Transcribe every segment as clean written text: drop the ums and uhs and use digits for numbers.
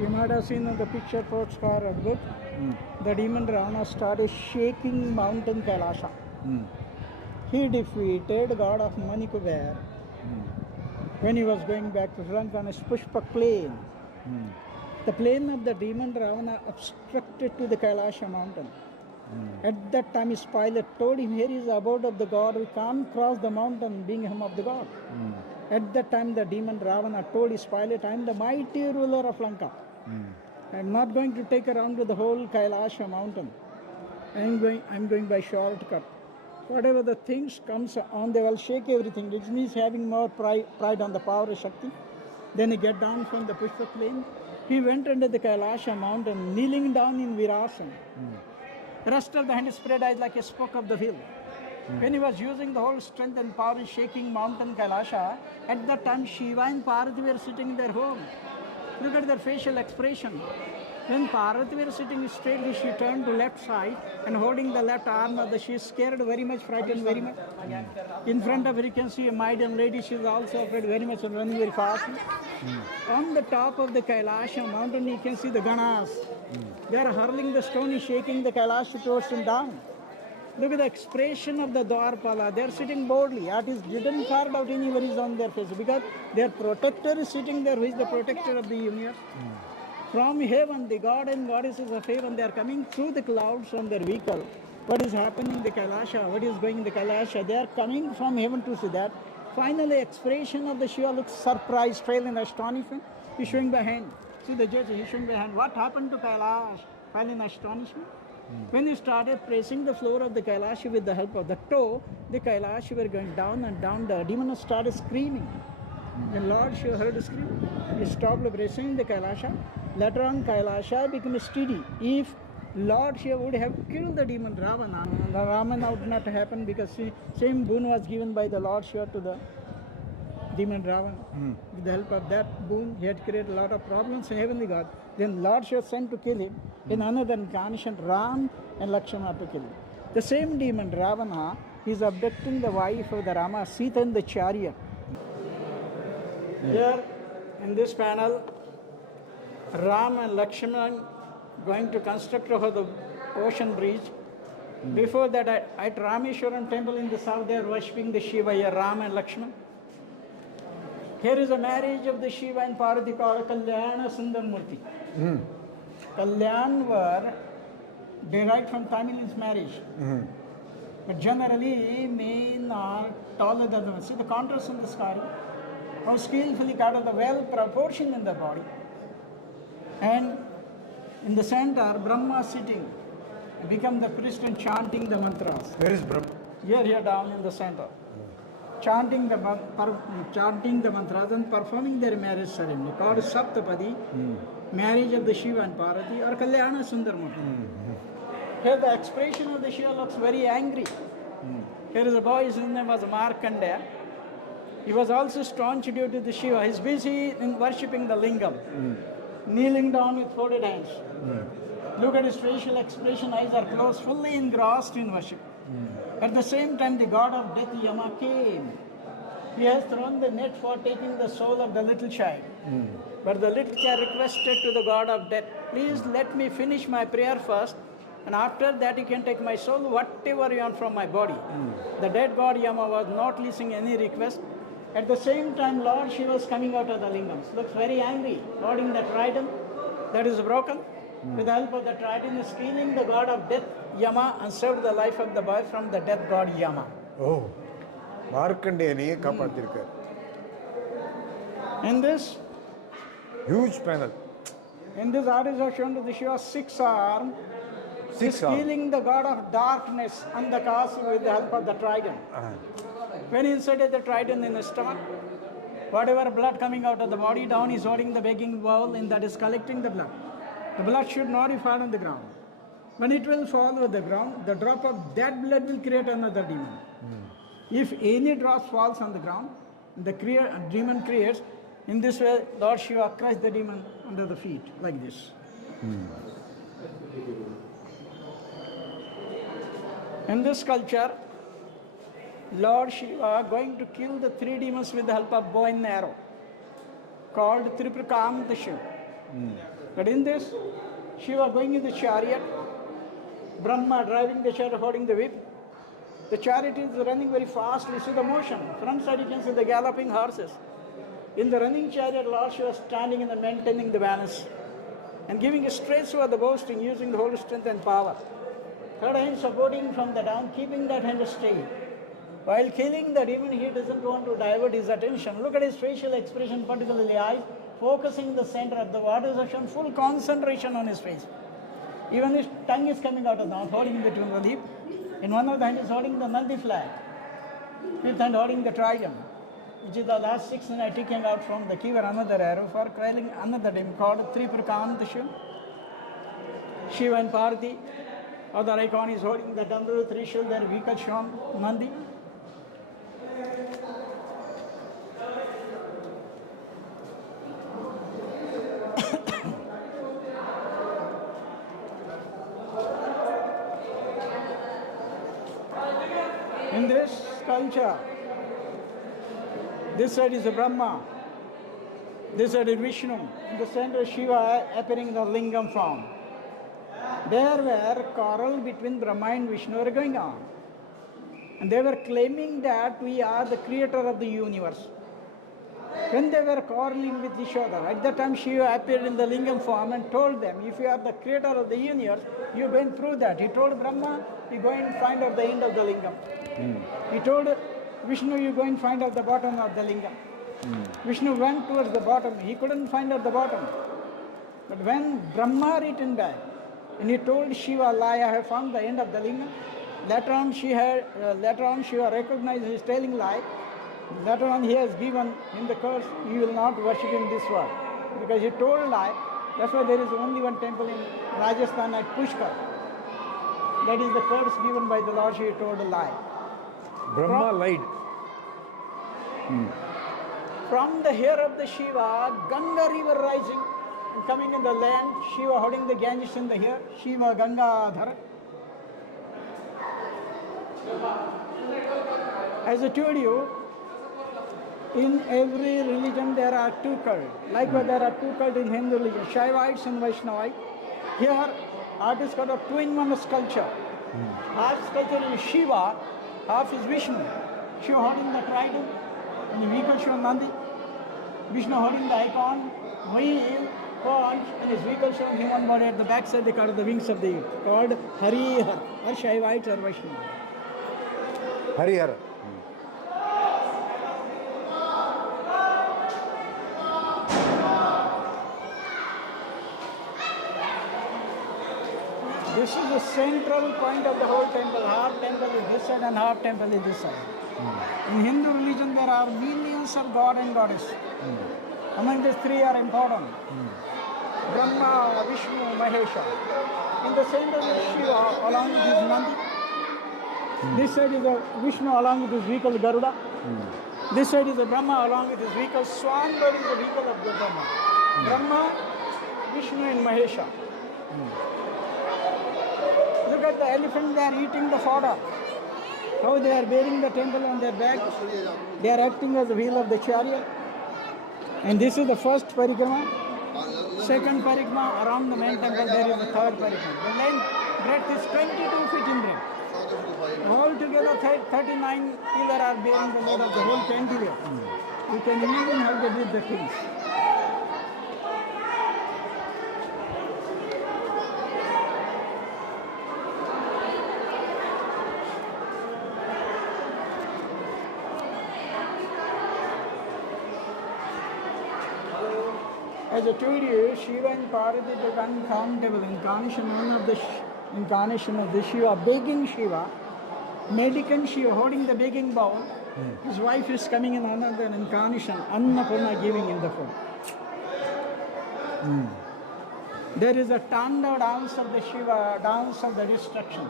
You might have seen in the picture postcard book, the demon Ravana started shaking mountain Kailasha. He defeated god of Mani Kuber when he was going back to Sri Lanka on his Pushpa plain. The plane of the demon Ravana obstructed to the Kailasha mountain. At that time his pilot told him, here is the abode of the god, we can't cross the mountain being him of the god. At that time the demon Ravana told his pilot, I am the mighty ruler of Lanka. I am not going to take around to the whole Kailasha mountain. I am going by shortcut. Whatever the things comes on, they will shake everything. It means having more pride on the power of Shakti. Then he get down from the Pushpa plain. He went under the Kailasha mountain, kneeling down in Virasana. Rest of the hand spread out like a spoke of the wheel. When he was using the whole strength and power in shaking mountain Kailasha, at that time Shiva and Parvathi were sitting in their home. Look at their facial expression. When Parvati were sitting straightly, she turned to left side and holding the left arm of the, she is scared very much, frightened very much. In front of her you can see a maiden lady, she is also afraid very much and running very fast. On the top of the Kailasha mountain you can see the Ganas. They are hurling the stone, shaking the Kailasha towards him down. Look at the expression of the Dwarpala. They are sitting boldly. Artists didn't carve out any worries on their faces because their protector is sitting there, who is the protector of the universe. From heaven, the god and goddesses of heaven, they are coming through the clouds on their vehicle. What is happening in the Kailasha? What is going in the Kailasha? They are coming from heaven to see that. Finally, expression of the Shiva looks surprised, trail in astonishment. He is showing by hand. See the judge, he is showing by hand. What happened to Kailash? While in astonishment. When he started pressing the floor of the Kailasha with the help of the toe, the Kailasha were going down and down. The demon started screaming. When Lord Shiva heard the scream, he stopped pressing the Kailasha. Later on, Kailasha became steady. If Lord Shiva would have killed the demon Ravana, the Ravana would not happen because same boon was given by the Lord Shiva to the demon Ravana. With the help of that boon, he had created a lot of problems in heavenly God. Then Lord Shiva sent to kill him. In another incarnation, Ram and Lakshmana to kill him. The same demon Ravana is abducting the wife of the Rama, Sita in the chariot. Here in this panel, Ram and Lakshmana going to construct over the ocean bridge. Before that, at Rameshwaram temple in the south, they are worshipping the Shiva, here, Ram and Lakshmana. Here is a marriage of the Shiva and Parvati called Kalyana Sundar Murti. Kalyan were derived from Tamil's marriage. But generally, men are taller than the women. See the contrast in the sky. How skillfully cut out the well proportion in the body. And in the center, Brahma sitting, become the priest and chanting the mantras. Where is Brahma? Here down in the center. Chanting the mantras and performing their marriage ceremony called Saptapadi, marriage of the Shiva and Parvati, or Kalyana Sundarmurti. Here the expression of the Shiva looks very angry. Here is a boy, his name was Markandeya. He was also staunch due to the Shiva. He is busy in worshipping the lingam, kneeling down with folded hands. Look at his facial expression, eyes are closed, fully engrossed in worship. At the same time, the god of death, Yama, came. He has thrown the net for taking the soul of the little child. But the little child requested to the god of death, please let me finish my prayer first, and after that you can take my soul, whatever you want from my body. The dead god Yama was not listening any request. At the same time, Lord Shiva was coming out of the lingams. Looks very angry, holding the trident that is broken. With the help of the trident, is killing the god of death, Yama, and saved the life of the boy from the death god Yama. Oh, Markandeya kapathirukar. In this Huge panel. In this artist has shown to the Shiva 6 arm. Is killing the god of darkness and the cause with the help of the trident. When he inserted the trident in the stomach, whatever blood coming out of the body down, he is holding the begging bowl and that is collecting the blood. The blood should not be fall on the ground. When it will fall on the ground, the drop of that blood will create another demon. If any drops falls on the ground, the demon creates. In this way, Lord Shiva crushed the demon under the feet, like this. In this sculpture, Lord Shiva going to kill the 3 demons with the help of bow and arrow, called Triprakanta Shiva. But in this, Shiva going in the chariot, Brahma driving the chariot, holding the whip. The chariot is running very fast. You see the motion. Front side you can see the galloping horses. In the running chariot, Lord Shiva standing and maintaining the balance and giving a stress over the boasting, using the whole strength and power. Third hand supporting from the down, keeping that hand straight. While killing the demon, he doesn't want to divert his attention. Look at his facial expression, particularly eyes, focusing the center of the waters ocean, full concentration on his face. Even his tongue is coming out of the mouth, holding the Tunradip. In one of the hand is holding the Nandi flag. Fifth hand holding the trident, which is the last 6 nights taking out from the quiver another arrow for quelling another demon called Tripurkanta Shiva. Shiva and Parvathi. Other icon is holding the Dandaru Trishul, their vehicle shown, Nandi. In this sculpture, this side is a Brahma, this side is Vishnu, in the center Shiva appearing in the lingam form. There were quarrel between Brahma and Vishnu were going on. And they were claiming that we are the creator of the universe. When they were quarreling with each other, at that time Shiva appeared in the lingam form and told them, if you are the creator of the universe, you go and prove that. He told Brahma, you go and find out the end of the lingam. He told Vishnu, you go and find out the bottom of the lingam. Vishnu went towards the bottom. He couldn't find out the bottom. But when Brahma returned back, and he told Shiva, lie, I have found the end of the lingam. Later on, Shiva recognized his telling lie. Later on, he has given him the curse, you will not worship in this world. Because he told lie. That's why there is only one temple in Rajasthan at Pushkar. That is the curse given by the Lord Shiva, told a lie. Brahma lied. From the hair of the Shiva, Ganga river rising and coming in the land, Shiva holding the Ganges in the hair, Shiva Ganga Dhara. As I told you, in every religion there are two cults. Likewise, there are two cults in Hindu religion, Shaivites and Vaishnavites. Here, art is called a two-in-one sculpture. Half sculpture is Shiva, half is Vishnu. Shiva holding the trident, and the vehicle Shiva Nandi. Vishnu holding the icon, wheel, conch, and his vehicle showing human body at the back side, they call it the wings of the youth, called Harihar, or Shaivites or Vaishnav. Harihara. This is the central point of the whole temple. Half temple is this side and half temple is this side. In Hindu religion, there are millions of god and goddess. Among these three are important. Brahma, Vishnu, Mahesha. In the center is Shiva along with his Nandi. This side is a Vishnu along with his vehicle Garuda. This side is a Brahma along with his vehicle Swan, that is the vehicle of the Brahma. Brahma, Vishnu and Mahesha. Look at the elephant, they are eating the fodder. How they are bearing the temple on their back. They are acting as the wheel of the chariot. And this is the first parikrama. Second parikrama, around the main temple there is the third parikrama. The length, breadth is 22 feet in breadth. Altogether 39 pillars are bearing the load of the whole cantilever. You can imagine how they did the things. As I told you, Shiva and Parvati is the uncountable incarnation, one of the incarnation of the Shiva, begging Shiva, mendicant Shiva holding the begging bowl. His wife is coming in another incarnation, Annapurna giving him the food. There is a Tanda dance of the Shiva, dance of the destruction.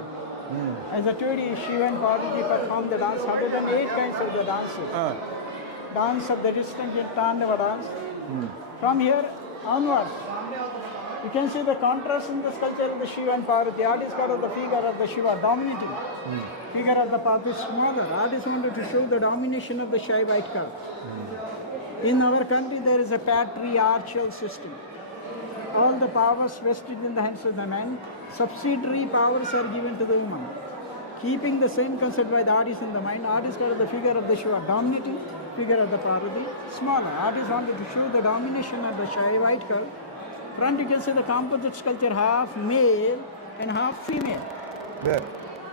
As I told you, Shiva and Parvati perform the dance, 108 kinds of the dances. Dance of the destruction, Tandava dance. From here onwards, you can see the contrast in the sculpture of the Shiva and Parvati. Art is called the figure of the Shiva dominating. Figure of the Parvati is smaller. Art is wanted to show the domination of the Shaivite cult. In our country, there is a patriarchal system. all the powers vested in the hands of the man, subsidiary powers are given to the woman. Keeping the same concept by the artist in the mind, artist called the figure of the Shiva, dominating figure of the Parvati, smaller. Artist wanted to show the domination of the Shiva white curl. Front you can see the composite sculpture, half male and half female. Where?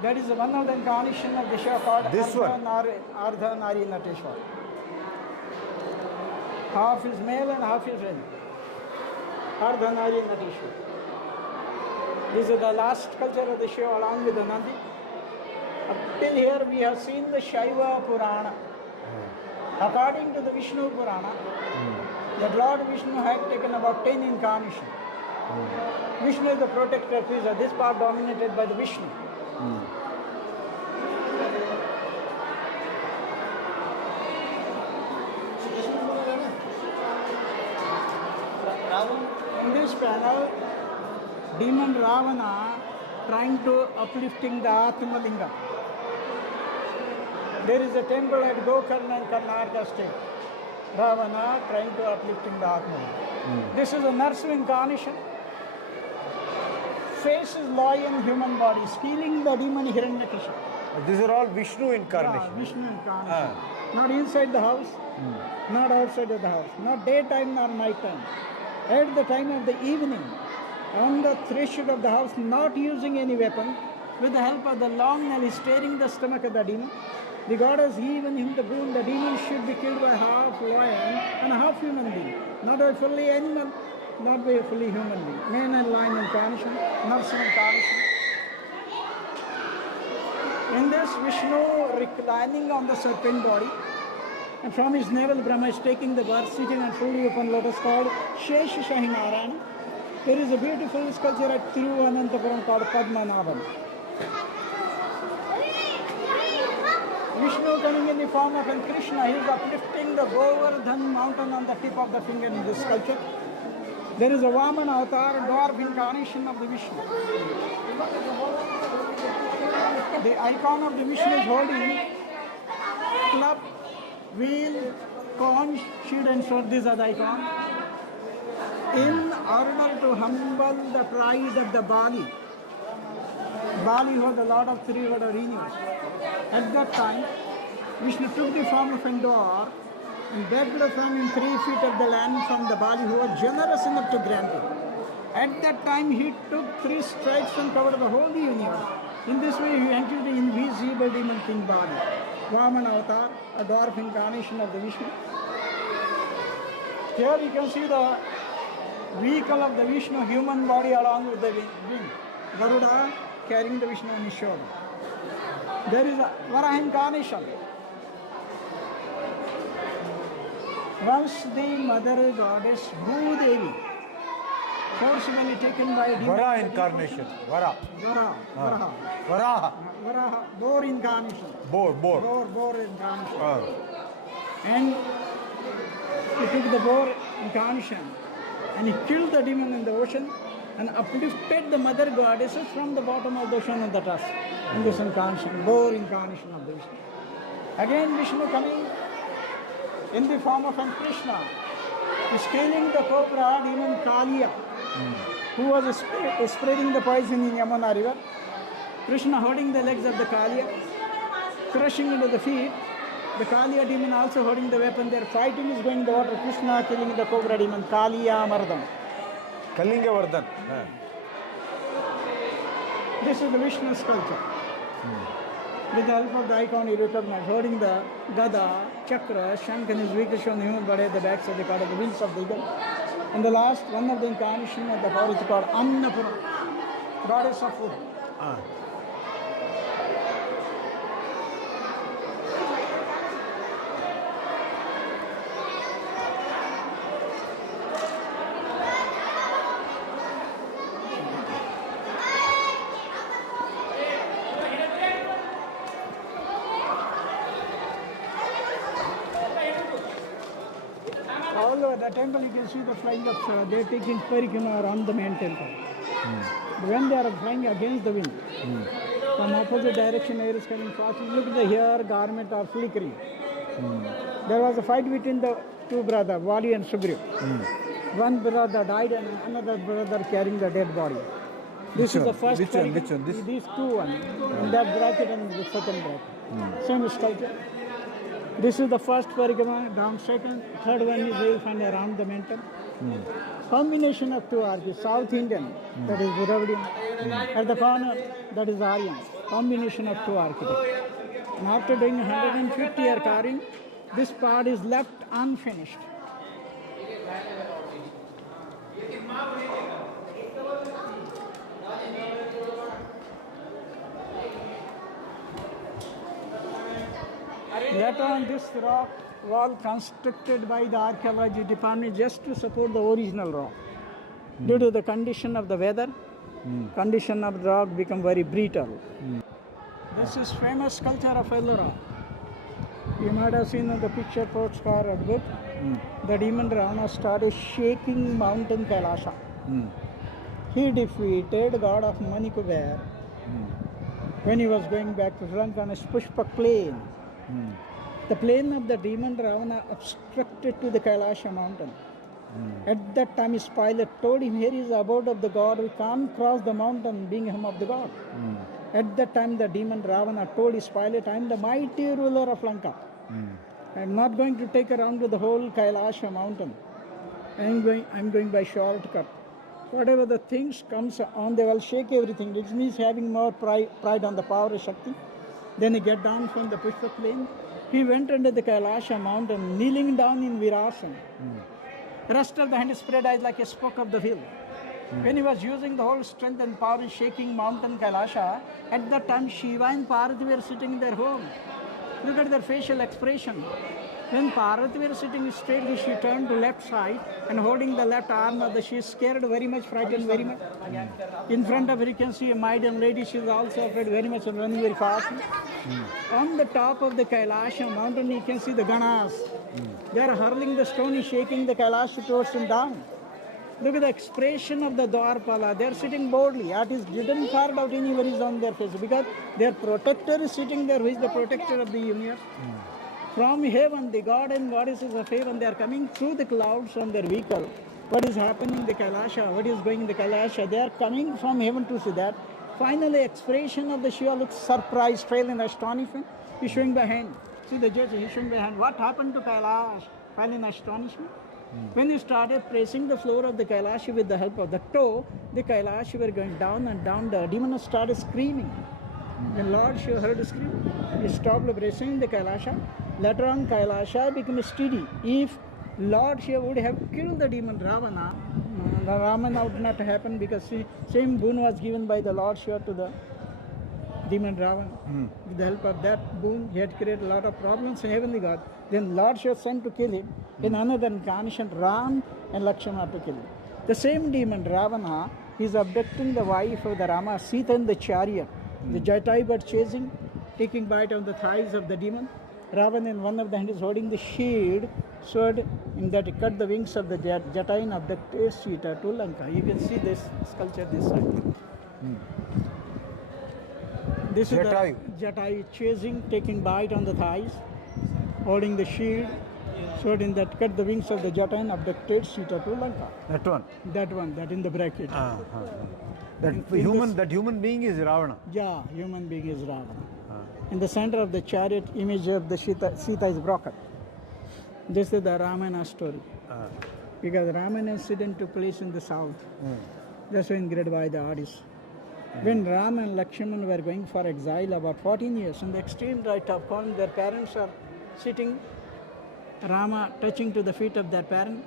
That is one of the incarnation of the Shiva called This one? Ardha Nari Nateshwar. Half is male and half is female. Ardha Nari Nateshwar. This is the last sculpture of the Shiva along with the Nandi. Up till here we have seen the Shiva Purana. According to the Vishnu Purana, the Lord Vishnu had taken about 10 incarnations. Vishnu is the protector priest. This part dominated by the Vishnu. In this panel, demon Ravana trying to uplifting the Atma Linga. There is a temple at Gokarna in Karnataka state. Ravana trying to uplifting the Atma. This is a Narsu incarnation. Face is lion, human body, stealing the demon Hiranyakisha. These are all Vishnu incarnation. Yeah, Vishnu incarnation. Not inside the house, not outside of the house, not daytime nor night time. At the time of the evening, on the threshold of the house, not using any weapon, with the help of the long nail, steering the stomach of the demon. The God has given him the boon, the demon should be killed by half lion and half human being. Not by fully animal, not by a fully human being. Man and lion incarnation, Narsa incarnation. In this, Vishnu reclining on the serpent body, and from his navel Brahma is taking the birth, sitting on fully open lotus called Shesha Narayana. There is a beautiful sculpture at Thiruvananthapuram called Padmanabhan. Vishnu coming in the form of an Krishna, he is uplifting the Govardhan mountain on the tip of the finger in this sculpture. There is a Vamana avatar, dwarf incarnation of the Vishnu. The icon of the Vishnu is holding club, wheel, conch, shield and sword. These are the icons. In order to humble the pride of the Bali. Bali was the lord of three world universe. At that time, Vishnu took the form of an dwarf and begged from him 3 feet of the land from the Bali, who was generous enough to grant it. At that time, he took 3 strides and covered the whole universe. In this way, he entered the invisible demon king Bali. Vamana avatar, a dwarf incarnation of the Vishnu. Here you can see the vehicle of the Vishnu, human body along with the wing. Garuda carrying the Vishnu on his shoulder. There is a Varaha incarnation. Once the mother goddess Bhudevi, forcibly taken by demon. Vara incarnation. Vara. Varaha, boar incarnation. Boar. Boar incarnation. And he took the boar incarnation and he killed the demon in the ocean and uplifted the mother goddesses from the bottom of the ocean on the tusk. In this incarnation, boar incarnation of the Vishnu. Again Vishnu coming in the form of an Krishna, scaling the cobra demon Kaliya, who was spreading the poison in Yamuna river. Krishna holding the legs of the Kaliya, crushing into the feet. The Kaliya demon also holding the weapon. Their fighting is going in the water. Krishna killing the cobra demon Kaliya Mardam. Kalinga Vardhan. This is the Vishnu sculpture. With the help of the icon, he recognized, holding the Gada, Chakra, Shank and his vehicle shown human body at the back, so they call it the wings of the eagle. And the last, one of the incarnation of the power is called Annapura, goddess of food. All over the temple, you can see the flying of, they are taking parikama around the main temple. When they are flying against the wind, from opposite direction, air is coming fast. Look at the hair, garment are flickering. There was a fight between the two brothers, Vali and Sugriv. One brother died and another brother carrying the dead body. This is the first Which one? paragraph. Which one? This? These two one in that bracket and the second bracket. Same sculpture. This is the first paragraph, down second. Third one is you find around the mountain. Combination of two arches, South Indian, that is Dravidian. At the corner, that is Aryan. Combination of two architects. And after doing 150 year carving, this part is left unfinished. Later on, this rock wall constructed by the archaeology department just to support the original rock. Due to the condition of the weather, condition of the rock become very brittle. This is famous sculpture of Ellora. You might have seen in the picture postcard of book. The demon Ravana started shaking mountain Kailasha. He defeated god of money Kuber when he was going back to Sri Lanka on his Pushpak plain. The plane of the demon Ravana obstructed to the Kailasha mountain. At that time his pilot told him, here is the abode of the god, we can't cross the mountain being home of the god. At that time the demon Ravana told his pilot, I am the mighty ruler of Lanka. I am not going to take around to the whole Kailasha mountain. I am going by shortcut. Whatever the things comes on, they will shake everything. It means having more pride on the power of Shakti. Then he get down from the Pushpak plain. He went under the Kailasha mountain, kneeling down in Virasana. Rest of the hand spread out like a spoke of the wheel. When he was using the whole strength and power in shaking mountain Kailasha, at that time Shiva and Parvathi were sitting in their home. Look at their facial expression. When Parvati were sitting straightly, she turned to left side and holding the left arm of the, she is scared very much, frightened very much. In front of her you can see a maiden lady, she is also afraid very much and running very fast. On the top of the Kailasha mountain you can see the Ganas. They are hurling the stone, shaking the Kailasha towards him down. Look at the expression of the Dwarpala. They are sitting boldly. Artists didn't carve out any worries on their face because their protector is sitting there, who is the protector of the universe. From heaven, the god and goddesses of heaven, they are coming through the clouds on their vehicle. What is happening in the Kailasha? What is going in the Kailasha? They are coming from heaven to see that. Finally, expression of the Shiva looks surprised, fail in astonishment. He's showing the hand. See the judge, he's showing the hand. What happened to Kailash? Fell in astonishment. When he started pressing the floor of the Kailasha with the help of the toe, the Kailasha were going down and down. The demon started screaming. When Lord Shiva heard the scream, he stopped pressing the Kailasha. Later on, Kailasha became steady. If Lord Shiva would have killed the demon Ravana, the Ravana would not happen because same boon was given by the Lord Shiva to the demon Ravana. With the help of that boon, he had created a lot of problems in heavenly God. Then Lord Shiva sent to kill him. In another incarnation, Ram and Lakshmana to kill him. The same demon Ravana is abducting the wife of the Rama, Sita in the chariot. The Jatai were chasing, taking bite on the thighs of the demon. Ravana in one of the hand is holding the shield, sword, in that he cut the wings of the Jatai and abducted Sita to Lanka. You can see this sculpture this side. This Jatai. is the Jatai chasing, taking bite on the thighs, holding the shield, sword in that cut the wings of the Jatai and abducted Sita to Lanka. That one. That one, that in the bracket. That human being is Ravana. Yeah, human being is Ravana. In the center of the chariot, image of the Sita is broken. This is the Ramayana story. Because Ramayana incident took place in the south. That's when engraved by the artists. When Ram and Lakshmana were going for exile about 14 years, in the extreme right of corner, their parents are sitting, Rama touching to the feet of their parent,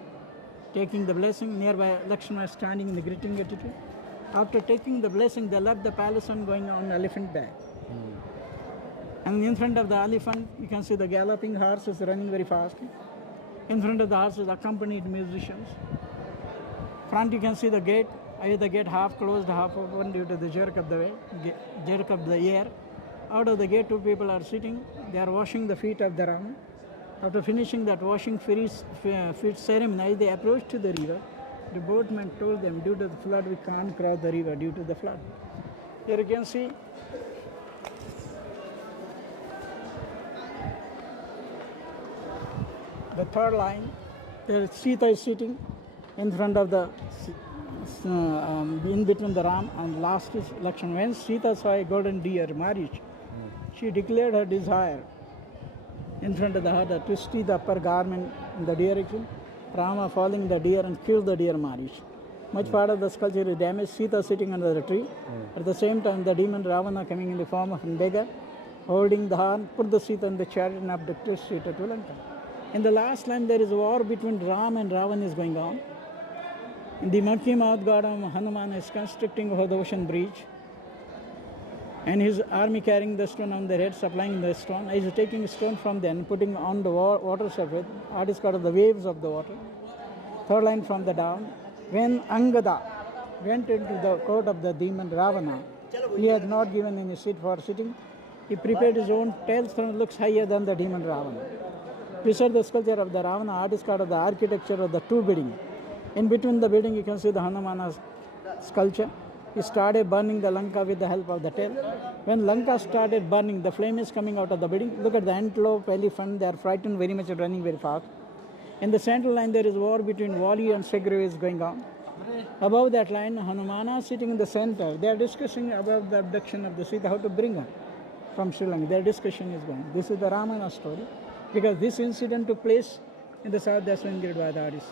taking the blessing. Nearby, Lakshmana is standing in the greeting attitude. After taking the blessing, they left the palace and going on elephant back. And in front of the elephant, you can see the galloping horses running very fast. In front of the horses, accompanied musicians. Front, you can see the gate. The gate half closed, half open due to the jerk of the air. Out of the gate, two people are sitting. They are washing the feet of the Rama. After finishing that washing feet ceremony, they approached to the river. The boatman told them, due to the flood, we can't cross the river due to the flood. Here you can see the third line. There Sita is sitting in front of the, in between the Ram and last is Lakshman. When Sita saw a golden deer marriage, she declared her desire in front of the Hada to twist the upper garment in the direction. Rama following the deer and killed the deer marriage. Much part of the sculpture is damaged. Sita sitting under the tree. At the same time, the demon Ravana coming in the form of a beggar, holding the horn, put the Sita in the chariot and abducted Sita to Lanka. In the last line, there is a war between Ram and Ravana is going on. In the monkey mouth god of Hanuman is constructing over the ocean bridge, and his army carrying the stone on their head, supplying the stone. He is taking stone from them, putting on the water surface. Art is called the waves of the water. Third line from the down. When Angada went into the court of the demon Ravana, he had not given any seat for sitting. He prepared his own tail throne, looks higher than the demon Ravana. Beside the sculpture of the Ravana, art is called the architecture of the two buildings. In between the building, you can see the Hanumana's sculpture. He started burning the Lanka with the help of the tail. When Lanka started burning, the flame is coming out of the building. Look at the antelope, elephant, they are frightened very much, running very fast. In the central line, there is war between Vali and Segriva is going on. Above that line, Hanumana sitting in the center. They are discussing about the abduction of the Sita, how to bring her from Sri Lanka. Their discussion is going. This is the Ramayana story, because this incident took place in the south. That's when engraved by the artist.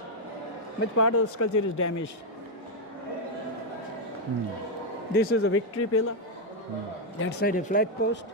Which part of the sculpture is damaged? This is a victory pillar. That side a flag post.